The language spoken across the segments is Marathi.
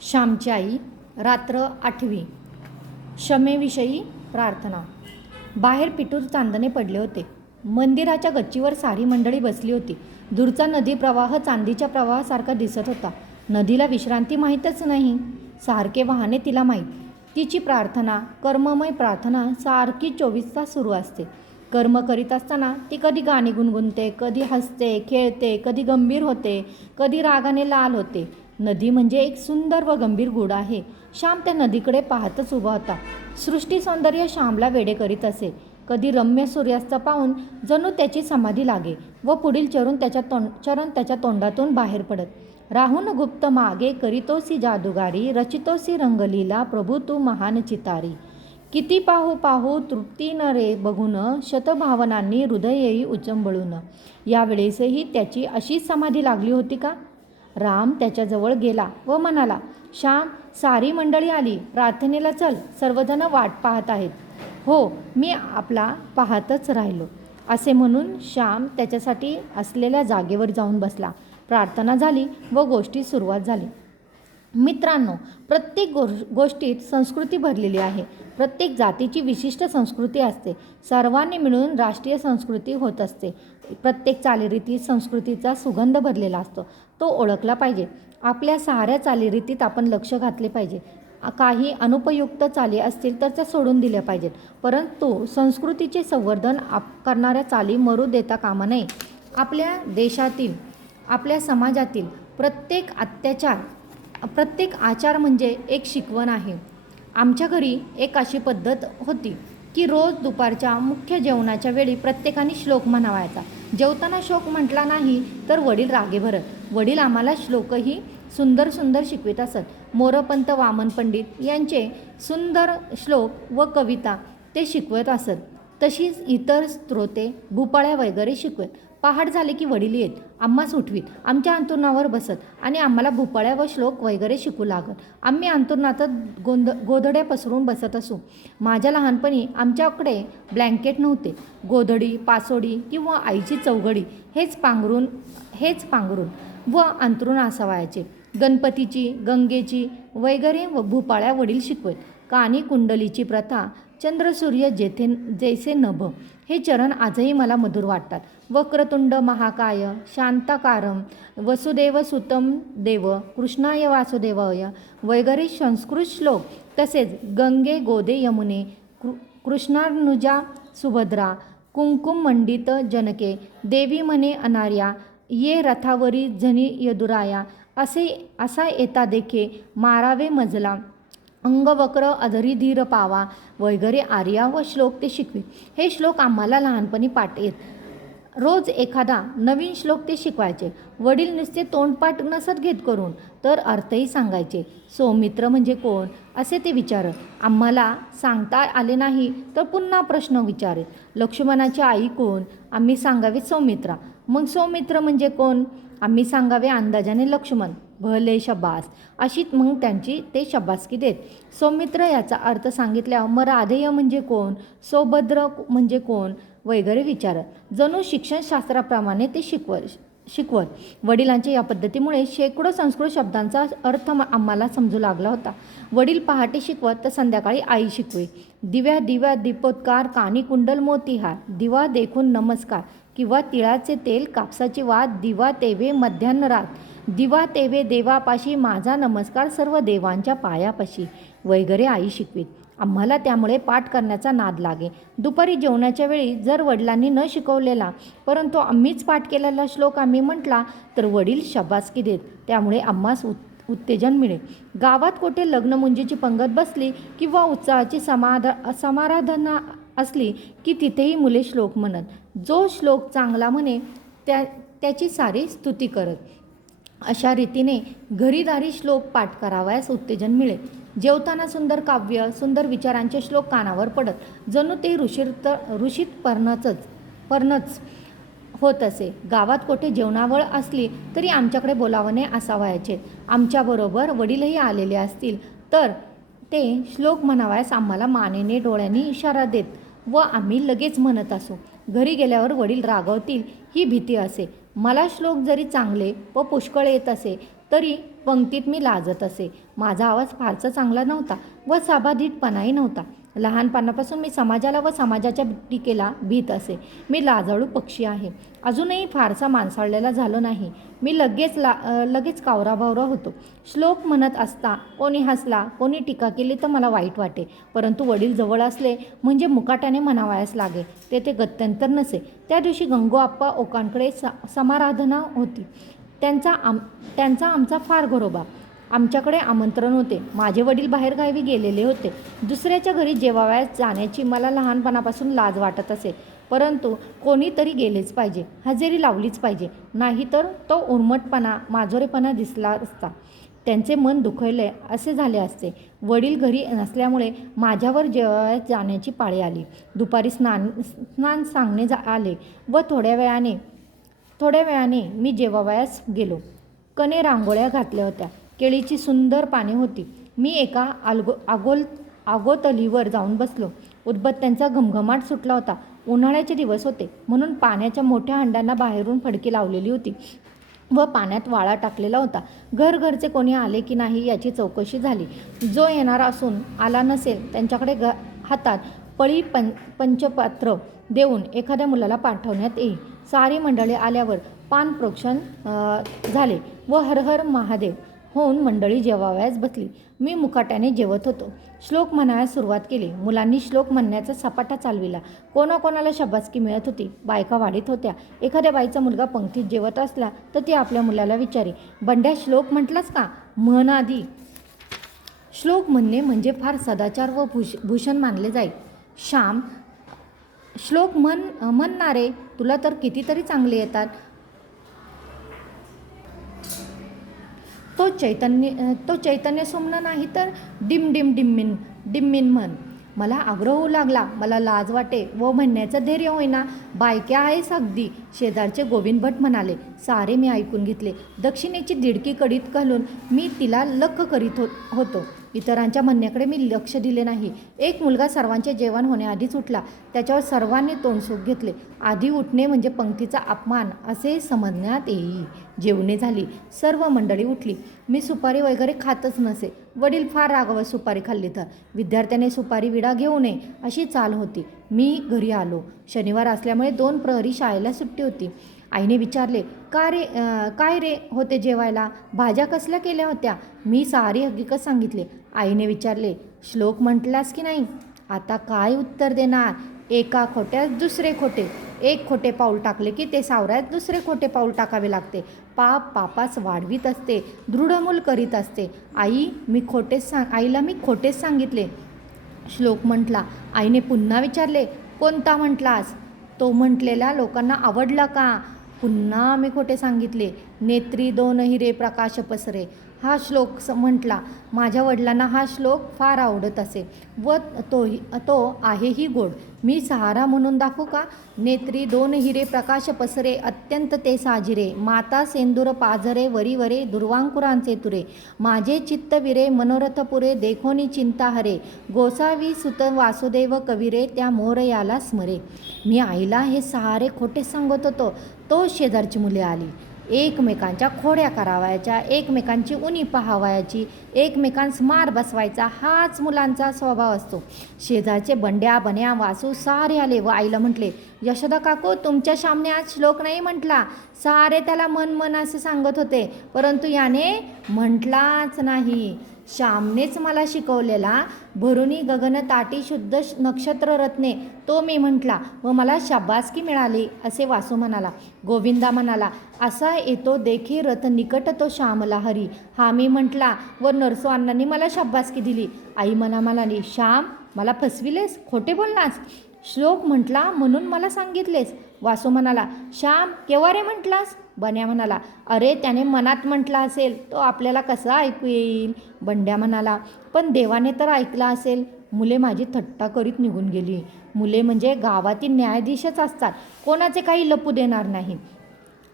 श्यामची आई. रात्र 8वी. क्षमेविषयी प्रार्थना. बाहेर पिठूर चांदणे पडले होते. मंदिराच्या गच्चीवर सारी मंडळी बसली होती. दूरचा नदी प्रवाह चांदीच्या प्रवाहासारखा दिसत होता. नदीला विश्रांती माहीतच नाही. सारखे वाहने तिला माहीत. तिची प्रार्थना, कर्ममय प्रार्थना सारखी 24 तास सुरू असते. कर्म करीत असताना ती कधी गाणी गुणगुणते, कधी हसते, खेळते, कधी गंभीर होते, कधी रागाने लाल होते. नदी म्हणजे एक सुंदर व गंभीर गूढ आहे. श्याम त्या नदीकडे पाहतच उभा होता. सृष्टी सौंदर्य श्यामला वेडे करीत असे. कधी रम्य सूर्यास्त पाहून जणू त्याची समाधी लागे व पुढील चरण त्याच्या तोंडातून बाहेर पडत. राहून गुप्त मागे करीतोसी जादूगारी, रचितोसी रंगलीला प्रभू तू महान चितारी. किती पाहू पाहू तृप्ती न रे बघून, शतभावनांनी हृदय येई उचंबळून. यावेळेसही त्याची अशीच समाधी लागली होती का? राम त्याच्याजवळ गेला व म्हणाला, श्याम, सारी मंडळी आली, प्रार्थनेला चल, सर्वजण वाट पाहत आहेत. हो, मी आपला पाहतच राहिलो, असे म्हणून श्याम त्याच्यासाठी असलेल्या जागेवर जाऊन बसला. प्रार्थना झाली व गोष्टी सुरुवात झाली. मित्रांनो, प्रत्येक गोष्टीत संस्कृती भरलेली आहे. प्रत्येक जातीची विशिष्ट संस्कृती असते. सर्वांनी मिळून राष्ट्रीय संस्कृती होत असते. प्रत्येक चालीरीतीत संस्कृतीचा सुगंध भरलेला असतो. तो ओळखला पाहिजे. आपल्या साऱ्या चालीरीतीत आपण लक्ष घातले पाहिजे. काही अनुपयुक्त चाली असतील तर त्या सोडून दिल्या पाहिजेत, परंतु संस्कृतीचे संवर्धन करणाऱ्या चाली मरू देता कामा नये. आपल्या देशातील, आपल्या समाजातील प्रत्येक आचार म्हणजे एक शिकवण आहे. आमच्या घरी एक अशी पद्धत होती की रोज दुपारच्या मुख्य जेवणाच्या वेळी प्रत्येकाने श्लोक म्हणावायचा. जेवताना श्लोक म्हटला नाही तर वडील रागे भरत. वडील आम्हाला श्लोकही सुंदर सुंदर शिकवित असत. मोरपंत वामन पंडित यांचे सुंदर श्लोक व कविता ते शिकवत असत. तशीच इतर स्तोत्रे, भूपाळ्या वगैरे शिकवत. पहाट झाले की वडील येत, आम्हास उठवीत, आमच्या अंथरुणावर बसत आणि आम्हाला भूपाळ्या व श्लोक वगैरे शिकू लागत. आम्ही अंथरुणातच गोधड्या पसरून बसत असू. माझ्या लहानपणी आमच्याकडे ब्लँकेट नव्हते. गोधडी, पासोडी किंवा आईची चौघडी हेच पांघरून व अंथरुण असावायचे. गणपतीची, गंगेची वगैरे व भूपाळ्या वडील शिकवत. कानी कुंडलीची प्रथा, चंद्रसूर्य जैसे नभ, हे चरण आजही मला मधुर वाटतात. वक्रतुंड महाकाय, शांताकारम, वसुदेव सुतम देव, कृष्णाय वासुदेवाय वगैरे संस्कृत श्लोक, तसेच गंगे गोदे यमुने, कृष्णानुजा सुभद्रा, कुंकुम मंडित जनके, देवी म्हणे अनार्या, ये रथावरी झनी यदुराया, असा येता देखे मारावे मजला, अंगवक्र अधरी धीर पावा वगैरे आर्या व श्लोक ते शिकवी. हे श्लोक आम्हाला लहानपणी पाठ येत. रोज एखादा नवीन श्लोक ते शिकवायचे. वडील नुसते तोंडपाठ नसत घेत करून, तर अर्थही सांगायचे. सौमित्र म्हणजे कोण असे ते विचारत. आम्हाला सांगता आले नाही तर पुन्हा प्रश्न विचारत. लक्ष्मणाची आई कोण? आम्ही सांगावे सौमित्रा. मग सौमित्र म्हणजे कोण? आम्ही सांगावे अंदाजाने लक्ष्मण. भले शब्बास, अशी मग त्यांची ते शब्बासकी देत. सौमित्र याचा अर्थ सांगितल्यावर मग राधेय म्हणजे कोण, सौभद्र म्हणजे कोण वगैरे विचारत. जणू शिक्षणशास्त्राप्रमाणे ते शिकवत. वडिलांच्या या पद्धतीमुळे शेकडो संस्कृत शब्दांचा अर्थ आम्हाला समजू लागला होता. वडील पहाटे शिकवत तर संध्याकाळी आई शिकवे. दिव्या दीपोत्कार, कानी कुंडल मोतीहार, दिवा देखून नमस्कार, किंवा तिळाचे तेल, कापसाची वात, दिवा तेवे मध्यान्ह रात, दिवा तेवे देवापाशी, माझा नमस्कार सर्व देवांच्या पायापाशी वगैरे आई शिकवीत. आम्हाला त्यामुळे पाठ करण्याचा नाद लागे. दुपारी जेवणाच्या वेळी जर वडिलांनी न शिकवलेला परंतु आम्हीच पाठ केलेला श्लोक आम्ही म्हटला तर वडील शाबासकी देत. त्यामुळे आम्हास उत्तेजन मिळे. गावात कोठे लग्नमुंजीची पंगत बसली किंवा उत्साहाची समाराधना असली की तिथेही मुले श्लोक म्हणत. जो श्लोक चांगला म्हणे त्याची सारी स्तुती करत. अशा रीतीने घरीदारी श्लोक पाठ करावयास उत्तेजन मिळे. जेवताना सुंदर काव्य, सुंदर विचारांचे श्लोक कानावर पडत. जणू ते ऋषीत पर्णच होत असे. गावात कोठे जेवणावळ असली तरी आमच्याकडे बोलावणे असावयाचे. आमच्याबरोबर वडीलही आलेले असतील तर ते श्लोक म्हणावयास आम्हाला मानेने डोळ्यांनी इशारा देत व आम्ही लगेच म्हणत असू. घरी गेल्यावर वडील रागवतील ही भीती असे. मला श्लोक जरी चांगले व पुष्कळ येत असे तरी पंक्तीत मी लाजत असे. माझा आवाज फारसा चांगला नव्हता व साबाधीटपणाही नव्हता. लहानपणापासून मी समाजाला व समाजाच्या टीकेला भीत असे. मी लाजाळू पक्षी आहे. अजूनही फारसा माणसाळलेला झालो नाही. मी लगेच कावराबावरा होतो. श्लोक म्हणत असता कोणी हसला, कोणी टीका केली तर मला वाईट वाटे. परंतु वडील जवळ असले म्हणजे मुकाट्याने म्हणावयास लागे. तेथे गत्यंतर नसे. त्या दिवशी गंगूआप्पा ओकांकडे समाराधना होती. त्यांचा आमचा फार घरोबा. आमच्याकडे आमंत्रण होते. माझे वडील बाहेरगावी गेलेले होते. दुसऱ्याच्या घरी जेवावयास जाण्याची मला लहानपणापासून लाज वाटत असे. परंतु कोणीतरी गेलेच पाहिजे, हजेरी लावलीच पाहिजे. नाहीतर तो उर्मटपणा, माजोरेपणा दिसला असता. त्यांचे मन दुखवले असे झाले असते. वडील घरी नसल्यामुळे माझ्यावर जेवावयास जाण्याची पाळी आली. दुपारी स्नान सांगणे आले व थोड्या वेळाने मी जेवावयास गेलो. कने रांगोळ्या घातल्या होत्या. केळीची सुंदर पाने होती. मी एका आगोतलीवर जाऊन बसलो. उदबत्त्यांचा घमघमाट सुटला होता. उन्हाळ्याचे दिवस होते म्हणून पाण्याच्या मोठ्या हंड्यांना बाहेरून फडकी लावलेली होती व पाण्यात वाळा टाकलेला होता. घरचे कोणी आले की नाही याची चौकशी झाली. जो येणारा असून आला नसेल त्यांच्याकडे हातात पंचपात्र देऊन एखाद्या मुलाला पाठवण्यात येई. सारी मंडळी आल्यावर पानप्रोक्षण झाले व हर हर महादेव होऊन मंडळी जेवावयास बसली. मी मुकाट्याने जेवत होतो. श्लोक म्हणायला सुरुवात केली. मुलांनी श्लोक म्हणण्याचा सपाटा चालविला. कोणाकोणाला शाबासकी मिळत होती. बायका वाढीत होत्या. एखाद्या बाईचा मुलगा पंक्तीत जेवत असला तर ती आपल्या मुलाला विचारी, बंड्या श्लोक म्हटलास का? म्हण आधी. श्लोक म्हणणे म्हणजे फार सदाचार व भूषण मानले जाई. श्याम, श्लोक म्हणणारे तुला तर कितीतरी चांगले येतात. तो चैतन्य सोमना नाही तर डिम डिम डिम्मिन म्हण. मला आग्रह होऊ लागला. मला लाज वाटे व म्हणण्याचं धैर्य होईना. बायक्या आहेस अगदी, शेजारचे गोविंद भट म्हणाले. सारे मी ऐकून घेतले. दक्षिणेची दिडकी कडीत घालून मी तिला लख करीत होतो. इतरांच्या म्हणण्याकडे मी लक्ष दिले नाही. एक मुलगा सर्वांचे जेवण होण्याआधीच उठला. त्याच्यावर सर्वांनी तोंडसुख घेतले. आधी उठणे म्हणजे पंक्तीचा अपमान असे समजण्यात येई. जेवणे झाली. सर्व मंडळी उठली. मी सुपारी वगैरे खातच नसे. वडील फार रागावर सुपारी खाल्ली तर विद्यार्थ्याने सुपारी विडा घेऊ नये अशी चाल होती. मी घरी आलो. शनिवार असल्यामुळे 2 प्रहरी शाळेला सुट्टी होती. आईने विचारले, काय रे होते जेवायला? भाज्या कसल्या केल्या होत्या? मी सारी हकीकत सांगितले. आईने विचारले, श्लोक म्हटलास की नाही? आता काय उत्तर देणार? एका खोट्यात दुसरे खोटे. एक खोटे पाऊल टाकले की ते सावरात दुसरे खोटे पाऊल टाकावे लागते. पापास वाढवीत असते, दृढमूल करीत असते. आईला मी खोटेच सांगितले. श्लोक म्हटला. आईने पुन्हा विचारले, कोणता म्हटलास? तो म्हटलेला लोकांना आवडला का? पुन्हा मी खोटे सांगितले. नेत्री 2 हिरे प्रकाश पसरे हा श्लोक म्हटला. माझ्या वडिलांना हा श्लोक फार आवडत असे व तो आहेही गोड. मी सहारा म्हणून दाखवू का? नेत्री 2 हिरे प्रकाश पसरे अत्यंत ते साजिरे. माता सेंदूर पाझरे वरी दुर्वांकुरांचे तुरे. माझे चित्त विरे मनोरथ पुरे देखोनी चिंता हरे. गोसावी सुत वासुदेव कविरे त्या मोरयाला स्मरे. मी आईला हे सारे खोटे सांगत होतो. तो शेजारची मुले आली. एकमेकांच्या खोड्या करावयाच्या, एकमेकांची उणी पाहावयाची, एकमेकांस मार बसवायचा हाच मुलांचा स्वभाव असतो. शेजारचे बंड्या बन्या वासू सारे आले व आईला म्हटले, यशोदा काकू, तुमच्या श्यामने आज श्लोक नाही म्हटला. सारे त्याला मन असे सांगत होते परंतु याने म्हटलाच नाही. श्यामनेच मला शिकवलेला भरुनी गगन ताटी शुद्ध नक्षत्र रत्ने तो मी म्हटला व मला शाबासकी मिळाली असे वासू म्हणाला. गोविंदा म्हणाला, असा येतो देखी रथ निकट तो श्यामला हरी हा मी म्हटला व नरसो अण्णांनी मला शाबासकी दिली. आई म्हणाली, श्याम, मला फसविलेस, खोटे बोललास. श्लोक म्हटला म्हणून मला सांगितलेस. वासू म्हणाला, श्याम, केव्हा रे म्हटलास? बन्या म्हणाला, अरे त्याने मनात म्हटला असेल, तो आपल्याला कसा ऐकू येईल? बंड्या म्हणाला, पण देवाने तर ऐकला असेल. मुले माझी थट्टा करीत निघून गेली. मुले म्हणजे गावातील न्यायाधीशच असतात, कोणाचे काही लपू देणार नाही.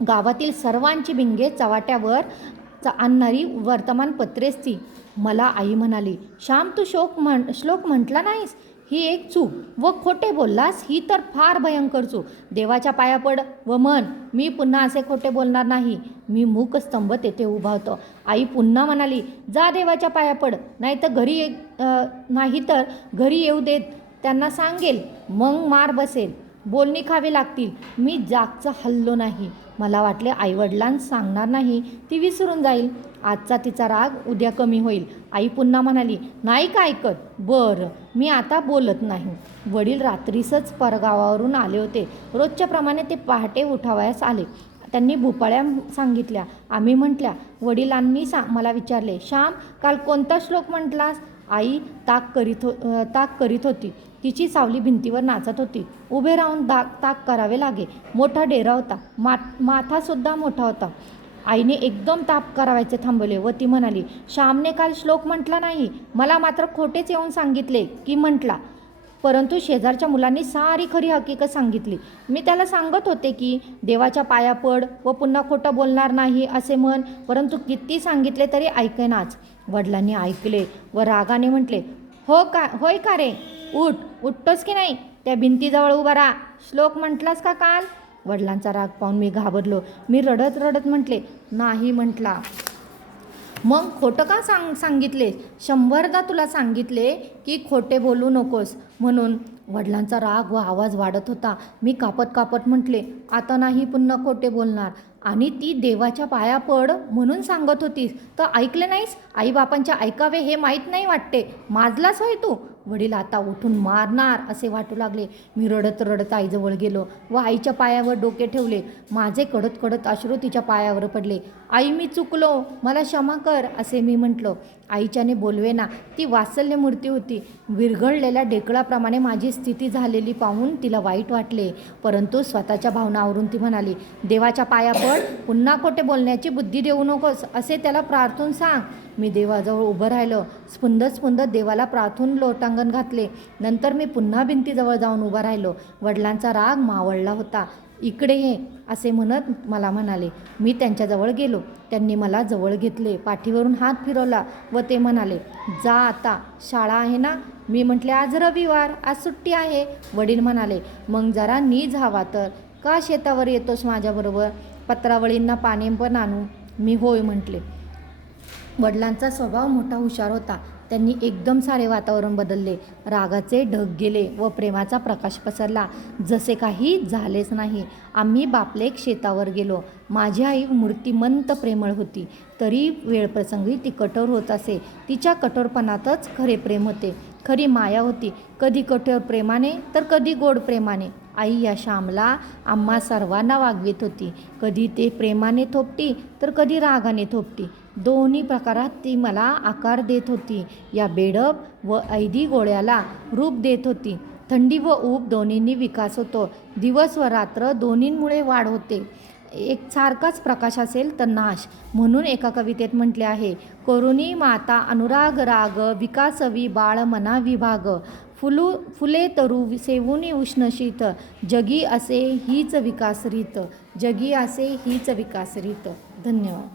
गावातील सर्वांची भिंगे चव्हाट्यावर आणणारी वर्तमानपत्रेच ती. मला आई म्हणाली, श्याम, तू श्लोक म्हटला नाहीस. ही एक चूक, व खोटे बोललास ही तर फार भयंकर चूक. देवाच्या पाया पड व म्हण, मी पुन्हा असे खोटे बोलणार नाही. मी मूकस्तंभ तेथे उभा होतो. आई पुन्हा म्हणाली, जा देवाच्या पाया पड, नाही तर घरी येऊ देत. त्यांना सांगेल, मग मार बसेल, बोलणी खावी लागतील. मी जागचं हललो नाही. मला वाटले आईवडिलांना सांगणार नाही, ती विसरून जाईल. आजचा तिचा राग उद्या कमी होईल. आई पुन्हा म्हणाली, नाही का ऐकत? बरं, मी आता बोलत नाही. वडील रात्रीसच परगावावरून आले होते. रोजच्याप्रमाणे ते पहाटे उठावयास आले. त्यांनी भुपाळ्या सांगितल्या. आम्ही म्हटल्या. वडिलांनी मला विचारले, श्याम, काल कोणता श्लोक म्हटलास? आई ताक करीत होती. तिची सावली भिंतीवर नाचत होती. उभे राहून ताक करावे लागे. मोठा डेरा होता. माथासुद्धा मोठा होता. आईने एकदम ताप करायचे थांबवले व ती म्हणाली, श्यामने काल श्लोक म्हटला नाही. मला मात्र खोटेच येऊन सांगितले की म्हटला. परंतु शेजारच्या मुलांनी सारी खरी हकीकत सांगितली. मी त्याला सांगत होते की देवाच्या पाया पड व पुन्हा खोटं बोलणार नाही असे म्हण, परंतु किती सांगितले तरी ऐकेनाच. वडिलांनी ऐकले व रागाने म्हटले, होय का रे? उठतोस की नाही? त्या भिंतीजवळ उभा राहा. श्लोक म्हटलास का काल? वडिलांचा राग पाहून मी घाबरलो. मी रडत रडत म्हटले, नाही म्हटला. मग खोटं का सांगितले? 100दा तुला सांगितले की खोटे बोलू नकोस म्हणून. वडिलांचा राग व आवाज वाढत होता. मी कापत म्हटले, आता नाही पुन्हा खोटे बोलणार. आणि ती देवाच्या पाया पड म्हणून सांगत होतीस तर ऐकले नाहीस? आईबापांचे ऐकावे हे माहीत नाही वाटते. माजलास होय तू? वडील आता उठून मारणार असे वाटू लागले. मी रडत रडत आईजवळ गेलो व आईच्या पायावर डोके ठेवले. माझे कडत कडत अश्रू तिच्या पायावर पडले. आई, मी चुकलो, मला क्षमा कर असे मी म्हटलो. आईच्याने बोलवेना. ती वात्सल्य मूर्ती होती. विरघळलेल्या ढेकळाप्रमाणे माझी स्थिती झालेली पाहून तिला वाईट वाटले. परंतु स्वतःच्या भावनावरून ती म्हणाली, देवाच्या पाया पड, पुन्हा खोटे बोलण्याची बुद्धी देऊ नकोस असे त्याला प्रार्थून सांग. मी देवाजवळ उभं राहिलो. स्पुंद देवाला प्रार्थून लोटांगण घातले. नंतर मी पुन्हा भिंतीजवळ जाऊन उभा राहिलो. वडिलांचा राग मावळला होता. इकडे ये असे म्हणत मला म्हणाले. मी त्यांच्याजवळ गेलो. त्यांनी मला जवळ घेतले, पाठीवरून हात फिरवला व ते म्हणाले, जा आता, शाळा आहे ना? मी म्हटले, आज रविवार, आज सुट्टी आहे. वडील म्हणाले, मग जरा नीज हवा तर का शेतावर येतोस माझ्याबरोबर? पत्रावळींना पाणी पण आणू? मी होय म्हटले. वडिलांचा स्वभाव मोठा हुशार होता. त्यांनी एकदम सारे वातावरण बदलले. रागाचे ढग गेले व प्रेमाचा प्रकाश पसरला. जसे काही झालेच नाही. आम्ही बापलेक शेतावर गेलो. माझी आई मूर्तिमंत प्रेमळ होती. तरी वेळप्रसंगी ती कठोर होत असे. तिच्या कठोरपणातच खरे प्रेम होते, खरी माया होती. कधी कठोर प्रेमाने तर कधी गोड प्रेमाने. आई या श्यामला आम्हा सर्वांना वागवीत होती. कधी ते प्रेमाने थोपटी तर कधी रागाने थोपटी. दोन्ही प्रकारात ती मला आकार देत होती. या बेडप व ऐदी गोळ्याला रूप देत होती. थंडी व ऊब दोन्हींनी विकास होतो. दिवस व रात्र दोन्हींमुळे वाढ होते. एक सारखाच प्रकाश असेल तर नाश. म्हणून एका कवितेत म्हटले आहे, करुणी माता अनुराग राग, विकासवी बाळ मना विभाग. फुले तरु सेवुनी उष्ण शीत, जगी असे हीच विकास रीत. धन्यवाद.